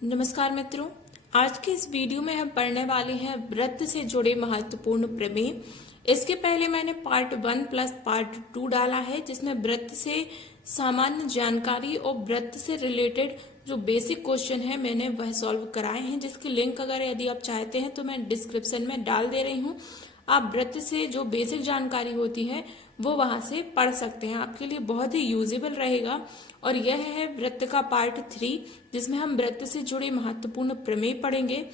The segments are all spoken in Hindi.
नमस्कार मित्रों, आज के इस वीडियो में हम पढ़ने वाले हैं वृत्त से जुड़े महत्वपूर्ण प्रमेय। इसके पहले मैंने पार्ट 1 प्लस पार्ट 2 डाला है, जिसमें वृत्त से सामान्य जानकारी और वृत्त से रिलेटेड जो बेसिक क्वेश्चन है मैंने वह सॉल्व कराए हैं, जिसकी लिंक अगर यदि आप चाहते हैं तो मैं डिस्क्रिप्शन में डाल दे रही हूँ। आप वृत्त से जो बेसिक जानकारी होती है वो वहां से पढ़ सकते हैं, आपके लिए बहुत ही यूजेबल रहेगा। और यह है वृत्त का पार्ट 3, जिसमें हम वृत्त से जुड़े महत्वपूर्ण प्रमेय पढ़ेंगे।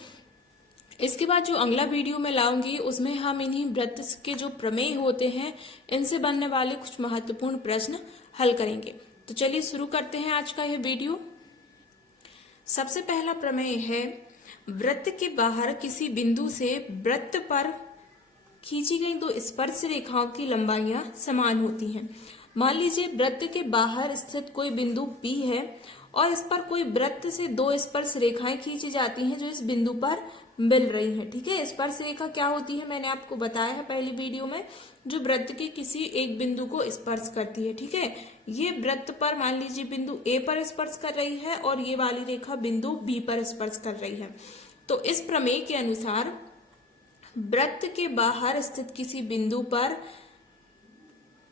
इसके बाद जो अगला वीडियो में लाऊंगी उसमें हम इन्हीं वृत्त के जो प्रमेय होते हैं इनसे बनने वाले कुछ महत्वपूर्ण प्रश्न हल करेंगे। तो चलिए शुरू करते हैं आज का यह वीडियो। सबसे पहला प्रमेय है, वृत्त के बाहर किसी बिंदु से वृत्त पर खींची गई दो स्पर्श रेखाओं की लंबाइयां समान होती हैं। मान लीजिए वृत्त के बाहर स्थित कोई बिंदु P है और इस पर कोई वृत्त से दो स्पर्श रेखाएं खींची जाती हैं जो इस बिंदु पर मिल रही हैं। ठीक है, स्पर्श रेखा क्या होती है मैंने आपको बताया है पहली वीडियो में, जो वृत्त के किसी एक बिंदु को स्पर्श करती है। ठीक है, ये वृत्त पर मान लीजिए बिंदु A पर स्पर्श कर रही है और ये वाली रेखा बिंदु B पर स्पर्श कर रही है। तो इस प्रमेय के अनुसार वृत्त के बाहर स्थित किसी बिंदु पर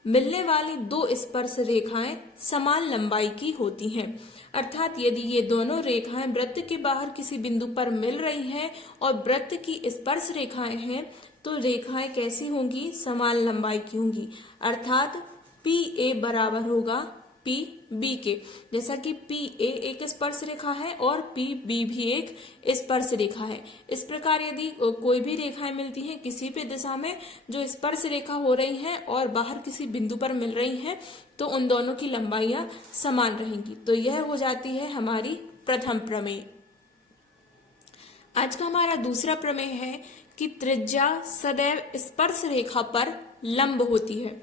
मिलने वाली दो स्पर्श रेखाएं समान लंबाई की होती हैं। अर्थात यदि ये दोनों रेखाएं वृत्त के बाहर किसी बिंदु पर मिल रही हैं और वृत्त की स्पर्श रेखाएं हैं तो रेखाएं कैसी होंगी? समान लंबाई की होंगी। अर्थात PA बराबर होगा PB के। जैसा कि PA एक स्पर्श रेखा है और PB भी एक स्पर्श रेखा है। इस प्रकार यदि कोई भी रेखाएं मिलती हैं किसी भी दिशा में जो स्पर्श रेखा हो रही हैं और बाहर किसी बिंदु पर मिल रही हैं तो उन दोनों की लंबाइयां समान रहेंगी। तो यह हो जाती है हमारी प्रथम प्रमेय। आज का हमारा दूसरा प्रमेय है कि त्रिज्या सदैव स्पर्श रेखा पर लंब होती है।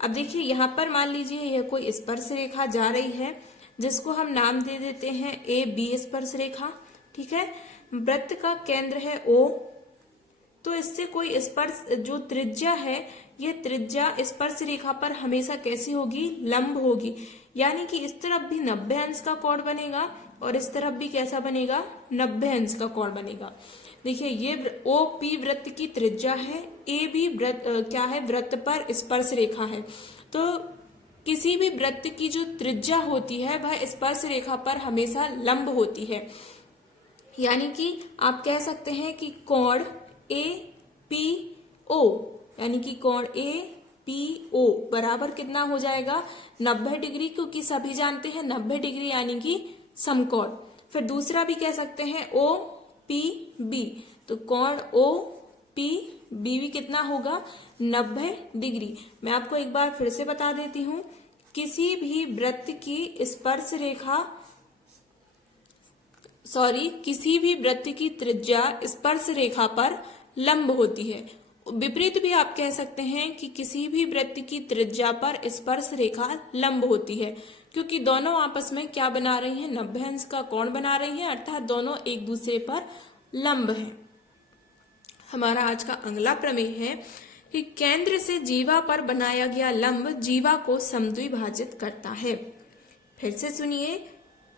अब देखिए यहाँ पर मान लीजिए यह कोई स्पर्श रेखा जा रही है जिसको हम नाम दे देते हैं AB स्पर्श रेखा। ठीक है, वृत्त का केंद्र है O, तो इससे कोई स्पर्श जो त्रिज्या है ये त्रिज्या स्पर्श रेखा पर हमेशा कैसी होगी? लंब होगी। यानी कि इस तरफ भी 90 अंश का कोण बनेगा और इस तरफ भी कैसा बनेगा? 90 अंश का कोण बनेगा। देखिए ये OP वृत्त की त्रिज्या है, AB वृत्त क्या है? वृत्त पर स्पर्श रेखा है। तो किसी भी वृत्त की जो त्रिज्या होती है वह स्पर्श रेखा पर हमेशा लंब होती है। यानी कि आप कह सकते हैं कि कोण APO यानी कि कोण APO बराबर कितना हो जाएगा? 90 डिग्री, क्योंकि सभी जानते हैं 90 डिग्री यानी कि समकोण। फिर दूसरा भी कह सकते हैं OPB, तो कोण OPB भी कितना होगा? 90 डिग्री। मैं आपको एक बार फिर से बता देती हूँ, किसी भी वृत्त की स्पर्श रेखा किसी भी वृत्त की त्रिज्या स्पर्श रेखा पर लंब होती है। विपरीत भी आप कह सकते हैं कि किसी भी वृत्त की त्रिज्या पर स्पर्श रेखा लंब होती है, क्योंकि दोनों आपस में क्या बना रही हैं? 90 अंश का कोण बना रही हैं, अर्थात दोनों एक दूसरे पर लंब हैं। हमारा आज का अगला प्रमेय है कि केंद्र से जीवा पर बनाया गया लंब जीवा को समद्विभाजित करता है। फिर से सुनिए,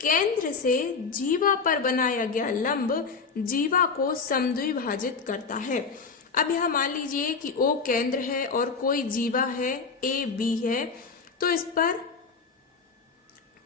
केंद्र से जीवा पर बनाया गया लंब जीवा को समद्विभाजित करता है। अब यह मान लीजिए कि O केंद्र है और कोई जीवा है AB है, तो इस पर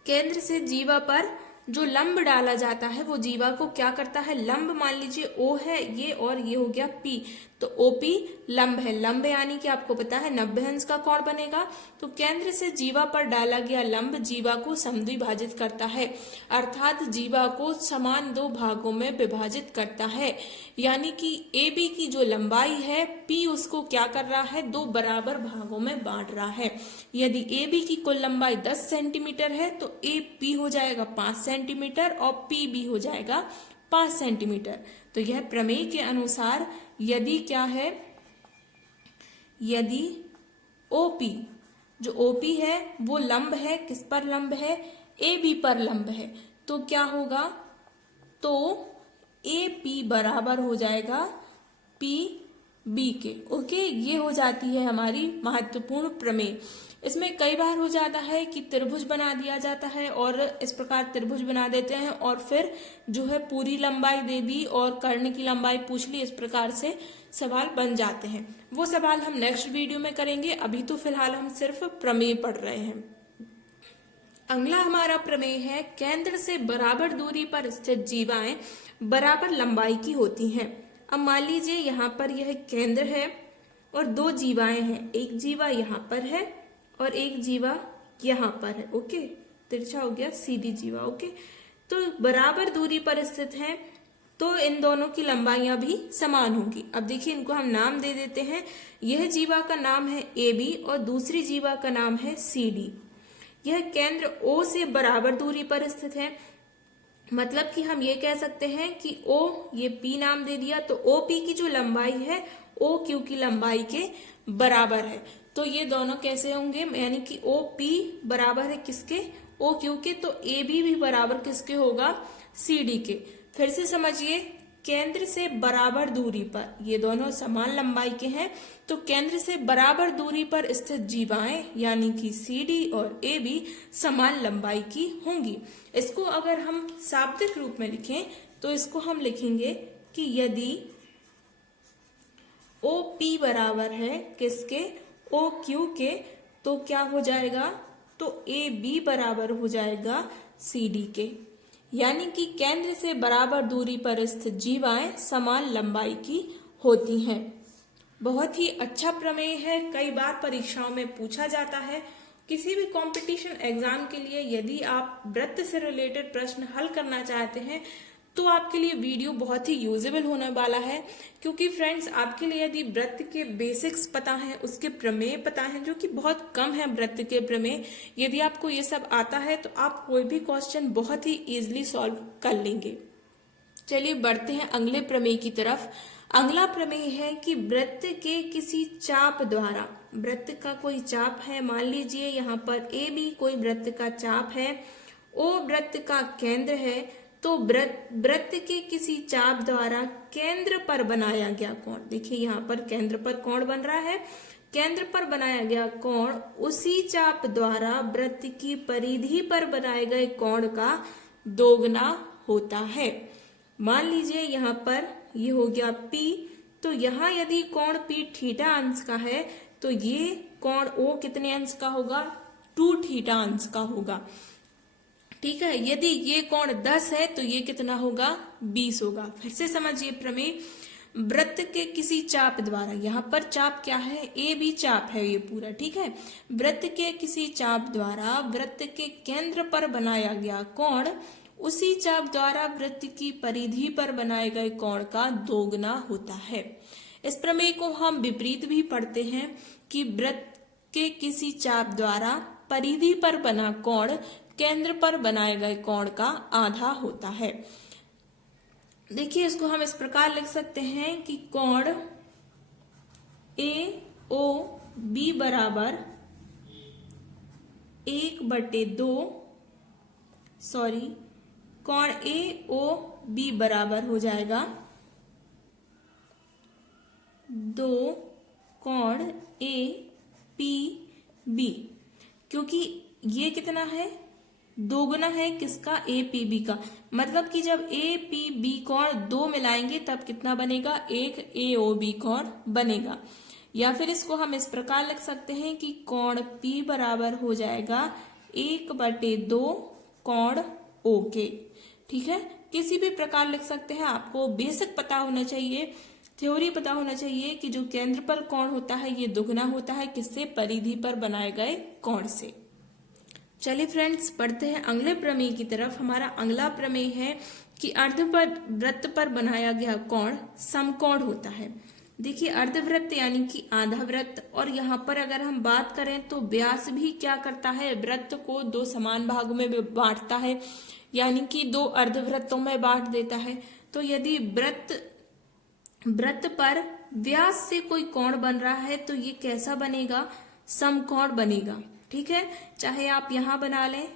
केंद्र से जीवा पर जो लंब डाला जाता है वो जीवा को क्या करता है? लंब। मान लीजिए O है ये और ये हो गया P, तो OP लंब है। लंब यानी कि आपको पता है 90 अंश का कोण बनेगा। तो केंद्र से जीवा पर डाला गया लंब जीवा को समद्विभाजित करता है, अर्थात जीवा को समान दो भागों में विभाजित करता है। यानी कि AB की जो लंबाई है P उसको क्या कर रहा है? दो बराबर भागों में बांट रहा है। यदि AB की कुल लंबाई 10 सेंटीमीटर है तो AP हो जाएगा 5 सेंटीमीटर और PB हो जाएगा 5 सेंटीमीटर। तो यह प्रमेय के अनुसार यदि क्या है? यदि OP जो OP है वो लंब है, किस पर लंब है? AB पर लंब है, तो क्या होगा? तो AP बराबर हो जाएगा PB के। ओके, ये हो जाती है हमारी महत्वपूर्ण प्रमेय। इसमें कई बार हो जाता है कि त्रिभुज बना दिया जाता है और इस प्रकार त्रिभुज बना देते हैं और फिर जो है पूरी लंबाई दे दी और कर्ण की लंबाई पूछ ली, इस प्रकार से सवाल बन जाते हैं। वो सवाल हम नेक्स्ट वीडियो में करेंगे, अभी तो फिलहाल हम सिर्फ प्रमेय पढ़ रहे हैं। अगला हमारा प्रमेय है, केंद्र से बराबर दूरी पर स्थित जीवाएं बराबर लंबाई की होती हैं। अब मान लीजिए यहाँ पर यह केंद्र है और दो जीवाएं हैं, एक जीवा यहाँ पर है और एक जीवा यहाँ पर है। ओके, तिरछा हो गया, सीधी जीवा। ओके, तो बराबर दूरी पर स्थित हैं तो इन दोनों की लंबाइयां भी समान होंगी। अब देखिए इनको हम नाम दे देते हैं। यह जीवा का नाम है AB और दूसरी जीवा का नाम है CD। यह केंद्र O से बराबर दूरी पर स्थित है, मतलब कि हम ये कह सकते हैं कि O, ये P नाम दे दिया, तो OP की जो लंबाई है OQ की लंबाई के बराबर है। तो ये दोनों कैसे होंगे, यानी कि OP बराबर है किसके, OQ के, तो AB भी बराबर किसके होगा, CD के। फिर से समझिए, केंद्र से बराबर दूरी पर, ये दोनों समान लंबाई के हैं, तो केंद्र से बराबर दूरी पर स्थित जीवाएं यानी कि CD और AB समान लंबाई की होंगी। इसको अगर हम शाब्दिक रूप में लिखें तो इसको हम लिखेंगे कि यदि OP बराबर है किसके, OQ के, तो क्या हो जाएगा, तो AB बराबर हो जाएगा CD के। यानी कि केंद्र से बराबर दूरी पर स्थित जीवाएं समान लंबाई की होती हैं। बहुत ही अच्छा प्रमेय है, कई बार परीक्षाओं में पूछा जाता है। किसी भी कंपटीशन एग्जाम के लिए यदि आप वृत्त से रिलेटेड प्रश्न हल करना चाहते हैं तो आपके लिए वीडियो बहुत ही यूजेबल होने वाला है, क्योंकि फ्रेंड्स आपके लिए यदि वृत्त के बेसिक्स पता है, उसके प्रमेय पता है, जो कि बहुत कम है वृत्त के प्रमेय, यदि आपको ये सब आता है तो आप कोई भी क्वेश्चन बहुत ही इजीली सॉल्व कर लेंगे। चलिए बढ़ते हैं अगले प्रमेय की तरफ। अगला प्रमेय है कि वृत्त के किसी चाप द्वारा, वृत्त का कोई चाप है, मान लीजिए यहाँ पर AB कोई वृत्त का चाप है, O वृत्त का केंद्र है, तो वृत्त के किसी चाप द्वारा केंद्र पर बनाया गया कोण, देखिए यहाँ पर केंद्र पर कोण बन रहा है, केंद्र पर बनाया गया कोण उसी चाप द्वारा वृत्त की परिधि पर बनाए गए कोण का दोगुना होता है। मान लीजिए यहाँ पर ये हो गया P, तो यहाँ यदि कोण P थीटा अंश का है तो ये कोण O कितने अंश का होगा, 2 थीटा अंश का होगा। ठीक है, यदि ये कोण 10 है तो ये कितना होगा, 20 होगा। फिर से समझिए प्रमेय, वृत्त के किसी चाप द्वारा, यहाँ पर चाप क्या है, AB चाप है ये पूरा, ठीक है। वृत्त के किसी चाप द्वारा वृत्त के केंद्र पर बनाया गया कोण उसी चाप द्वारा वृत्त की परिधि पर बनाए गए कोण का दोगुना होता है। इस प्रमेय को हम विपरीत भी पढ़ते हैं कि वृत्त के किसी चाप द्वारा परिधि पर बना कोण केंद्र पर बनाए गए कोण का आधा होता है। देखिए इसको हम इस प्रकार लिख सकते हैं कि कोण AOB बराबर 1/2, कोण AOB बराबर हो जाएगा 2 कोण APB, क्योंकि ये कितना है, दोगुना है किसका, APB का, मतलब कि जब APB कोण 2 मिलाएंगे तब कितना बनेगा, एक AOB कोण बनेगा। या फिर इसको हम इस प्रकार लिख सकते हैं कि कोण P बराबर हो जाएगा 1/2 कोण OK। ठीक है, किसी भी प्रकार लिख सकते हैं, आपको बेसिक पता होना चाहिए, थ्योरी पता होना चाहिए कि जो केंद्र पर कोण होता है ये दुगुना होता है किससे, परिधि पर बनाए गए कोण से। चलिए फ्रेंड्स बढ़ते हैं अगले प्रमेय की तरफ। हमारा अगला प्रमेय है कि अर्धवृत्त पर बनाया गया कोण समकोण होता है। देखिए अर्धवृत्त यानी कि आधा वृत्त, और यहाँ पर अगर हम बात करें तो व्यास भी क्या करता है, वृत्त को 2 समान भागों में बांटता है, यानी कि 2 अर्धवृत्तों में बांट देता है। तो यदि वृत्त पर व्यास से कोई कोण बन रहा है तो ये कैसा बनेगा, समकोण बनेगा। ठीक है, चाहे आप यहाँ बना लें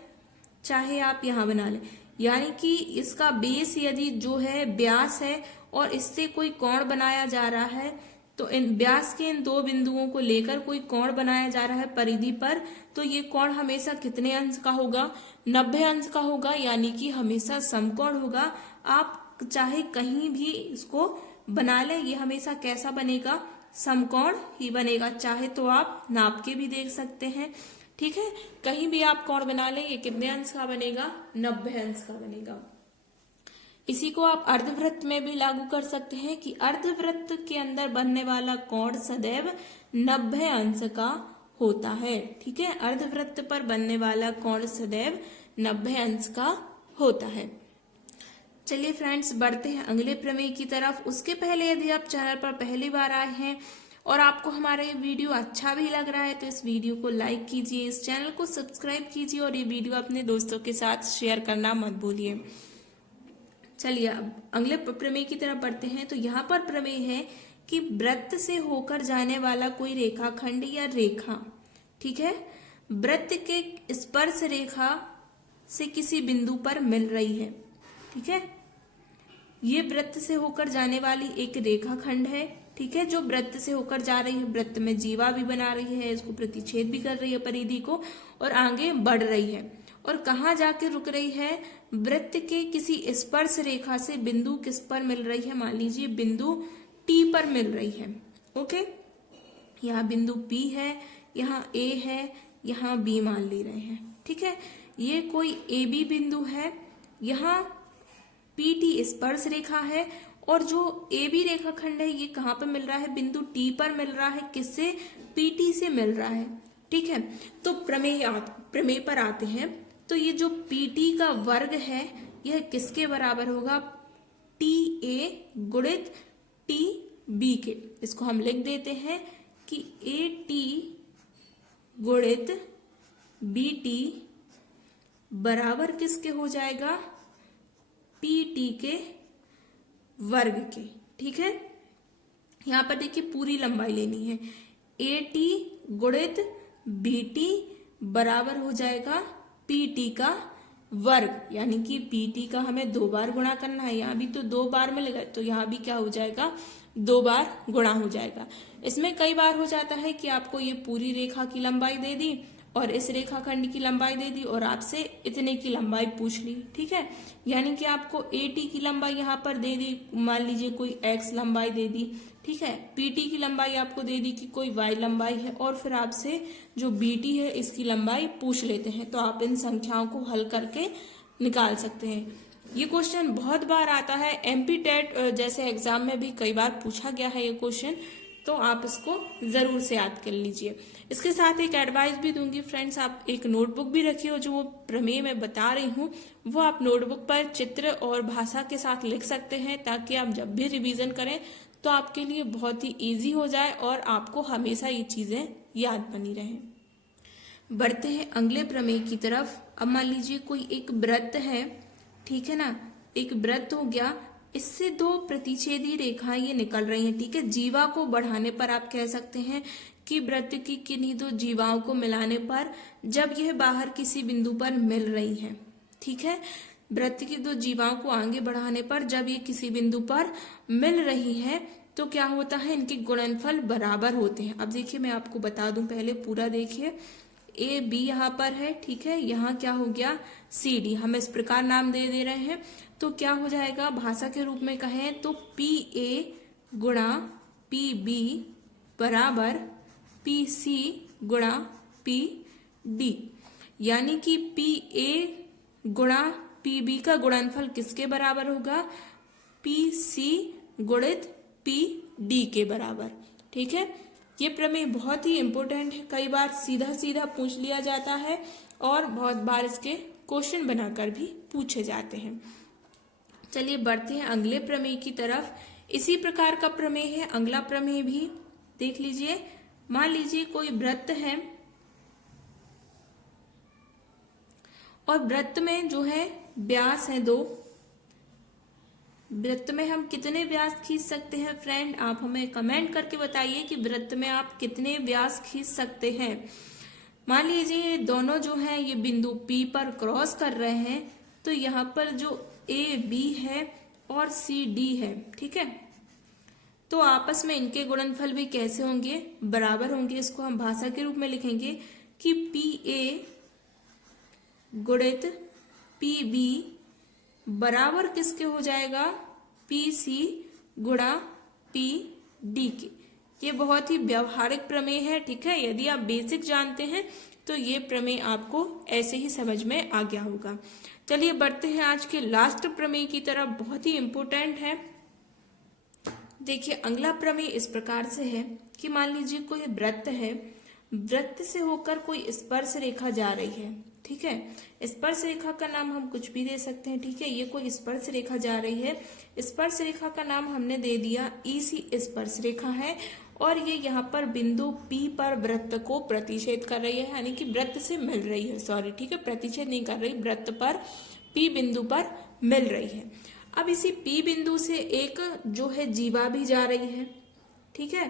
चाहे आप यहाँ बना लें, यानी कि इसका बेस यदि जो है व्यास है और इससे कोई कोण बनाया जा रहा है तो इन व्यास के इन दो बिंदुओं को लेकर कोई कोण बनाया जा रहा है परिधि पर, तो ये कोण हमेशा कितने अंश का होगा? 90 अंश का होगा, यानी कि हमेशा समकोण होगा। आप चाहे कहीं भी इसको बना लें, ये हमेशा कैसा बनेगा? समकोण ही बनेगा। चाहे तो आप नाप के भी देख सकते हैं, ठीक है। कहीं भी आप कोण बना लें, ये कितने अंश का बनेगा? 90 अंश का बनेगा। इसी को आप अर्धवृत्त में भी लागू कर सकते हैं कि अर्धवृत्त के अंदर बनने वाला कोण सदैव 90 अंश का होता है, ठीक है। अर्धवृत्त पर बनने वाला कोण सदैव 90 अंश का होता है। चलिए फ्रेंड्स, बढ़ते हैं अगले प्रमेय की तरफ। उसके पहले यदि आप चैनल पर पहली बार आए हैं और आपको हमारा ये वीडियो अच्छा भी लग रहा है तो इस वीडियो को लाइक कीजिए, इस चैनल को सब्सक्राइब कीजिए और ये वीडियो अपने दोस्तों के साथ शेयर करना मत भूलिए। चलिए अब अगले प्रमेय की तरफ बढ़ते हैं। तो यहाँ पर प्रमेय है कि वृत्त से होकर जाने वाला कोई रेखाखंड या रेखा, ठीक है, वृत्त के स्पर्श रेखा से किसी बिंदु पर मिल रही है, ठीक है। ये वृत्त से होकर जाने वाली एक रेखाखंड है, ठीक है, जो वृत्त से होकर जा रही है। वृत्त में जीवा भी बना रही है, इसको प्रतिच्छेद भी कर रही है परिधि को, और आगे बढ़ रही है। और कहाँ जाके रुक रही है? वृत्त के किसी स्पर्श रेखा से बिंदु किस पर मिल रही है? मान लीजिए बिंदु टी पर मिल रही है, ओके। यहाँ बिंदु पी है, यहाँ ए है, यहाँ बी मान ले रहे हैं, ठीक है। ये कोई ए बी बिंदु है, यहाँ पी टी स्पर्श रेखा है, और जो ए बी रेखाखंड है ये कहाँ पर मिल रहा है? बिंदु टी पर मिल रहा है। किससे? पी टी से मिल रहा है, ठीक है। तो प्रमेय पर आते हैं। तो ये जो पी टी का वर्ग है यह किसके बराबर होगा? टी ए गुणित टी बी के। इसको हम लिख देते हैं कि ए टी गुणित बी टी बराबर किसके हो जाएगा? पी टी के वर्ग के, ठीक है। यहां पर देखिए पूरी लंबाई लेनी है। ए टी गुणित बी टी बराबर हो जाएगा पी टी का वर्ग, यानी कि पी टी का हमें 2 बार गुणा करना है। यहाँ भी तो 2 बार मिलेगा, तो यहाँ भी क्या हो जाएगा? 2 बार गुणा हो जाएगा। इसमें कई बार हो जाता है कि आपको ये पूरी रेखा की लंबाई दे दी और इस रेखाखंड की लंबाई दे दी और आपसे इतने की लंबाई पूछ ली, ठीक है। यानी कि आपको ए टी की लंबाई यहाँ पर दे दी, मान लीजिए कोई एक्स लंबाई दे दी, ठीक है। पी टी की लंबाई आपको दे दी कि कोई वाई लंबाई है, और फिर आपसे जो बी टी है इसकी लंबाई पूछ लेते हैं। तो आप इन संख्याओं को हल करके निकाल सकते हैं। ये क्वेश्चन बहुत बार आता है, एमपी टेट जैसे एग्जाम में भी कई बार पूछा गया है ये क्वेश्चन, तो आप इसको जरूर से याद कर लीजिए। इसके साथ एक एडवाइस भी दूंगी फ्रेंड्स, आप एक नोटबुक भी रखिए और जो वो प्रमेय मैं बता रही हूँ वो आप नोटबुक पर चित्र और भाषा के साथ लिख सकते हैं, ताकि आप जब भी रिवीजन करें तो आपके लिए बहुत ही इजी हो जाए और आपको हमेशा ये चीजें याद बनी रहें। बढ़ते हैं अगले प्रमेय की तरफ। अब मान लीजिए कोई एक वृत्त है, ठीक है ना, एक वृत्त हो गया, इससे 2 प्रतिच्छेदी रेखाएं ये निकल रही हैं, ठीक है। जीवा को बढ़ाने पर आप कह सकते हैं कि वृत्त की किन्हीं 2 जीवाओं को मिलाने पर जब यह बाहर किसी बिंदु पर मिल रही है, ठीक है। वृत्त की 2 जीवाओं को आगे बढ़ाने पर जब ये किसी बिंदु पर मिल रही है तो क्या होता है? इनके गुणनफल बराबर होते हैं। अब देखिए मैं आपको बता दूं, पहले पूरा देखिए। ए बी यहाँ पर है, ठीक है, यहाँ क्या हो गया? C D. हम इस प्रकार नाम दे रहे हैं, तो क्या हो जाएगा? भाषा के रूप में कहें तो पी ए गुणा पी बी बराबर पी सी गुणा पी डी, यानी कि पी ए गुणा पी बी का गुणनफल किसके बराबर होगा? पी सी गुणित पी डी के बराबर, ठीक है। ये प्रमेय बहुत ही इंपॉर्टेंट है, कई बार सीधा सीधा पूछ लिया जाता है और बहुत बार इसके क्वेश्चन बनाकर भी पूछे जाते हैं। चलिए बढ़ते हैं अगले प्रमेय की तरफ। इसी प्रकार का प्रमेय है अगला प्रमेय भी, देख लीजिए। मान लीजिए कोई वृत्त है और वृत्त में जो है व्यास है 2। वृत्त में हम कितने व्यास खींच सकते हैं फ्रेंड? आप हमें कमेंट करके बताइए कि वृत्त में आप कितने व्यास खींच सकते हैं। मान लीजिए दोनों जो हैं ये बिंदु P पर क्रॉस कर रहे हैं, तो यहाँ पर जो A B है और C D है, ठीक है। तो आपस में इनके गुणनफल भी कैसे होंगे, बराबर होंगे। इसको हम भाषा के रूप में लिखेंगे कि PA गुणित PB बराबर किसके हो जाएगा, PC गुणा PD के। ये बहुत ही व्यवहारिक प्रमेय है, ठीक है। यदि आप बेसिक जानते हैं तो ये प्रमेय आपको ऐसे ही समझ में आ गया होगा। चलिए बढ़ते हैं आज के लास्ट प्रमेय की तरफ, बहुत ही इंपॉर्टेंट है। देखिए अगला प्रमेय इस प्रकार से है कि मान लीजिए कोई वृत्त है, वृत्त से होकर कोई स्पर्श रेखा जा रही है, ठीक है। स्पर्श रेखा का नाम हम कुछ भी दे सकते हैं, ठीक है। ये कोई स्पर्श रेखा जा रही है, स्पर्श रेखा का नाम हमने दे दिया EC स्पर्श रेखा है, और ये यहाँ पर बिंदु P पर वृत्त को प्रतिच्छेद कर रही है, यानी कि वृत्त से मिल रही है, सॉरी, ठीक है, प्रतिच्छेद नहीं कर रही, वृत्त पर P बिंदु पर मिल रही है। अब इसी P बिंदु से एक जो है जीवा भी जा रही है, ठीक है।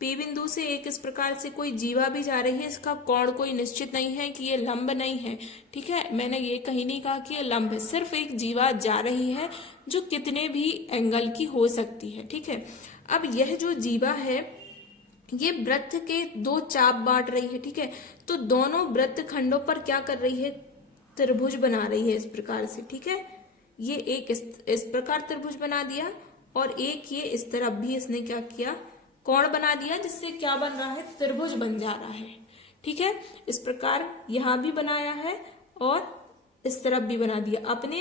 P बिंदु से एक इस प्रकार से कोई जीवा भी जा रही है, इसका कोण कोई निश्चित नहीं है कि ये लंब नहीं है, ठीक है। मैंने ये कहीं नहीं कहा कि ये लंब है, सिर्फ एक जीवा जा रही है जो कितने भी एंगल की हो सकती है, ठीक है। अब यह जो जीवा है ये वृत्त के दो चाप बांट रही है, ठीक है। तो दोनों वृत्त खंडों पर क्या कर रही है, त्रिभुज बना रही है इस प्रकार से, ठीक है। ये एक इस प्रकार त्रिभुज बना दिया, और एक ये इस तरफ भी इसने क्या किया, कोण बना दिया, जिससे क्या बन रहा है, त्रिभुज बन जा रहा है, ठीक है। इस प्रकार यहां भी बनाया है और इस तरफ भी बना दिया। अपने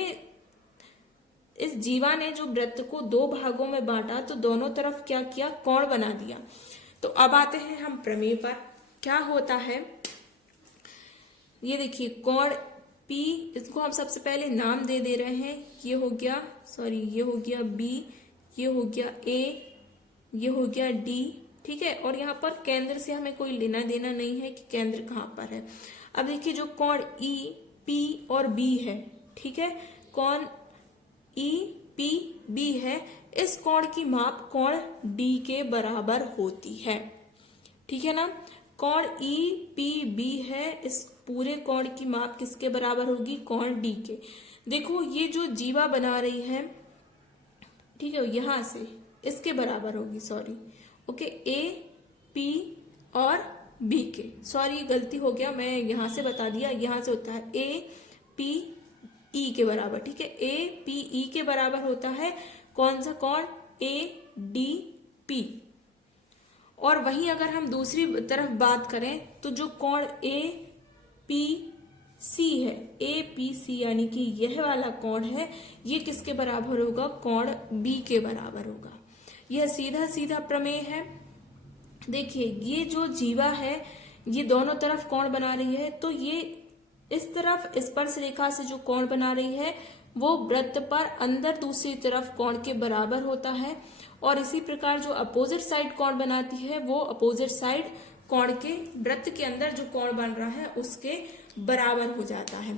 इस जीवा ने जो वृत्त को दो भागों में बांटा तो दोनों तरफ क्या किया, कोण बना दिया। तो अब आते हैं हम प्रमेय पर। क्या होता है, ये देखिए कोण P, इसको हम सबसे पहले नाम दे रहे हैं। ये हो गया, सॉरी, ये हो गया B, ये हो गया A, ये हो गया D, ठीक है। और यहाँ पर केंद्र से हमें कोई लेना देना नहीं है कि केंद्र कहाँ पर है। अब देखिए जो कोण E, P और B है, ठीक है, कोण E, P, B है, इस कोण की माप कोण D के बराबर होती है, ठीक है ना। कोण E, P, B है, इस पूरे कोण की माप किसके बराबर होगी, कोण D के। देखो ये जो जीवा बना रही है, ठीक है, यहां से इसके बराबर होगी, सॉरी, ओके, A, P और B के। सॉरी गलती हो गया, मैं यहां से बता दिया, यहां से होता है A, P, E के बराबर, ठीक है। A, P, E के बराबर होता है कौन सा कोण, A, D, P। और वहीं अगर हम दूसरी तरफ बात करें तो जो कोण A, P, C है, A, P, C यानी कि यह वाला कोण है, ये किसके बराबर होगा, कोण B के बराबर होगा। यह सीधा सीधा प्रमेय है। देखिए ये जो जीवा है ये दोनों तरफ कोण बना रही है, तो ये इस तरफ स्पर्श रेखा से जो कोण बना रही है वो वृत्त पर अंदर दूसरी तरफ कोण के बराबर होता है, और इसी प्रकार जो अपोजिट साइड कोण बनाती है वो अपोजिट साइड कोण के, वृत्त के अंदर जो कोण बन रहा है उसके बराबर हो जाता है,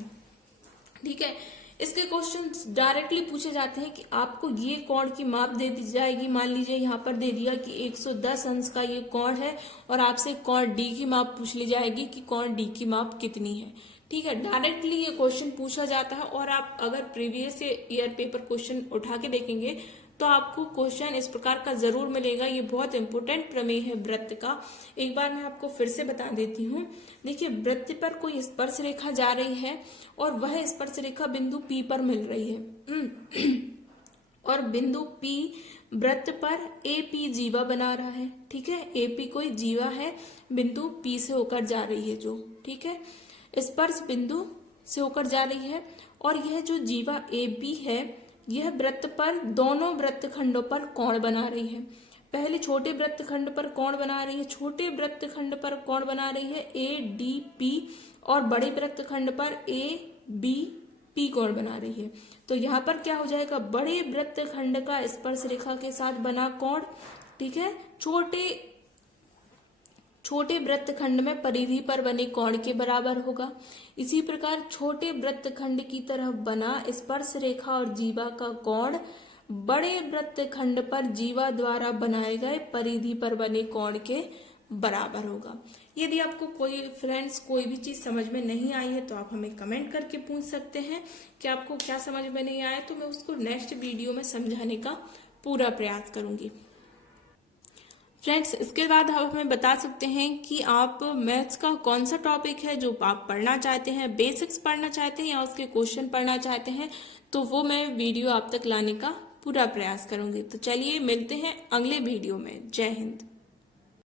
ठीक है। इसके क्वेश्चंस डायरेक्टली पूछे जाते हैं कि आपको ये कोण की माप दे दी जाएगी। मान लीजिए यहाँ पर दे दिया कि 110 अंश का ये कोण है, और आपसे कोण D की माप पूछ ली जाएगी कि कोण D की माप कितनी है, ठीक है। डायरेक्टली ये क्वेश्चन पूछा जाता है, और आप अगर प्रीवियस ईयर पेपर क्वेश्चन उठा के देखेंगे तो आपको क्वेश्चन इस प्रकार का जरूर मिलेगा। ये बहुत इंपॉर्टेंट प्रमेय है वृत्त का। एक बार मैं आपको फिर से बता देती हूँ। देखिए वृत्त पर कोई स्पर्श रेखा जा रही है, और वह स्पर्श रेखा बिंदु P पर मिल रही है, और बिंदु P वृत्त पर AP जीवा बना रहा है, ठीक है। AP कोई जीवा है, बिंदु P से होकर जा रही है जो, ठीक है, स्पर्श बिंदु से होकर जा रही है। और यह जो जीवा AB है यह वृत्त पर दोनों वृत्त खंडों पर कोण बना रही है। पहले छोटे वृत्त खंड पर कोण बना रही है, छोटे वृत्त खंड पर कोण बना रही है ADP, और बड़े वृत्त खंड पर ABP कोण बना रही है। तो यहाँ पर क्या हो जाएगा, बड़े वृत्त खंड का स्पर्श रेखा के साथ बना कोण, ठीक है, छोटे वृत्तखंड में परिधि पर बने कोण के बराबर होगा। इसी प्रकार छोटे वृत्तखंड की तरफ बना स्पर्श रेखा और जीवा का कोण बड़े वृत्तखंड पर जीवा द्वारा बनाए गए परिधि पर बने कोण के बराबर होगा। यदि आपको कोई भी चीज समझ में नहीं आई है तो आप हमें कमेंट करके पूछ सकते हैं कि आपको क्या समझ में नहीं आया, तो मैं उसको नेक्स्ट वीडियो में समझाने का पूरा प्रयास करूंगी। फ्रेंड्स, इसके बाद आप हमें बता सकते हैं कि आप मैथ्स का कौन सा टॉपिक है जो आप पढ़ना चाहते हैं, बेसिक्स पढ़ना चाहते हैं या उसके क्वेश्चन पढ़ना चाहते हैं, तो वो मैं वीडियो आप तक लाने का पूरा प्रयास करूंगी। तो चलिए मिलते हैं अगले वीडियो में। जय हिंद।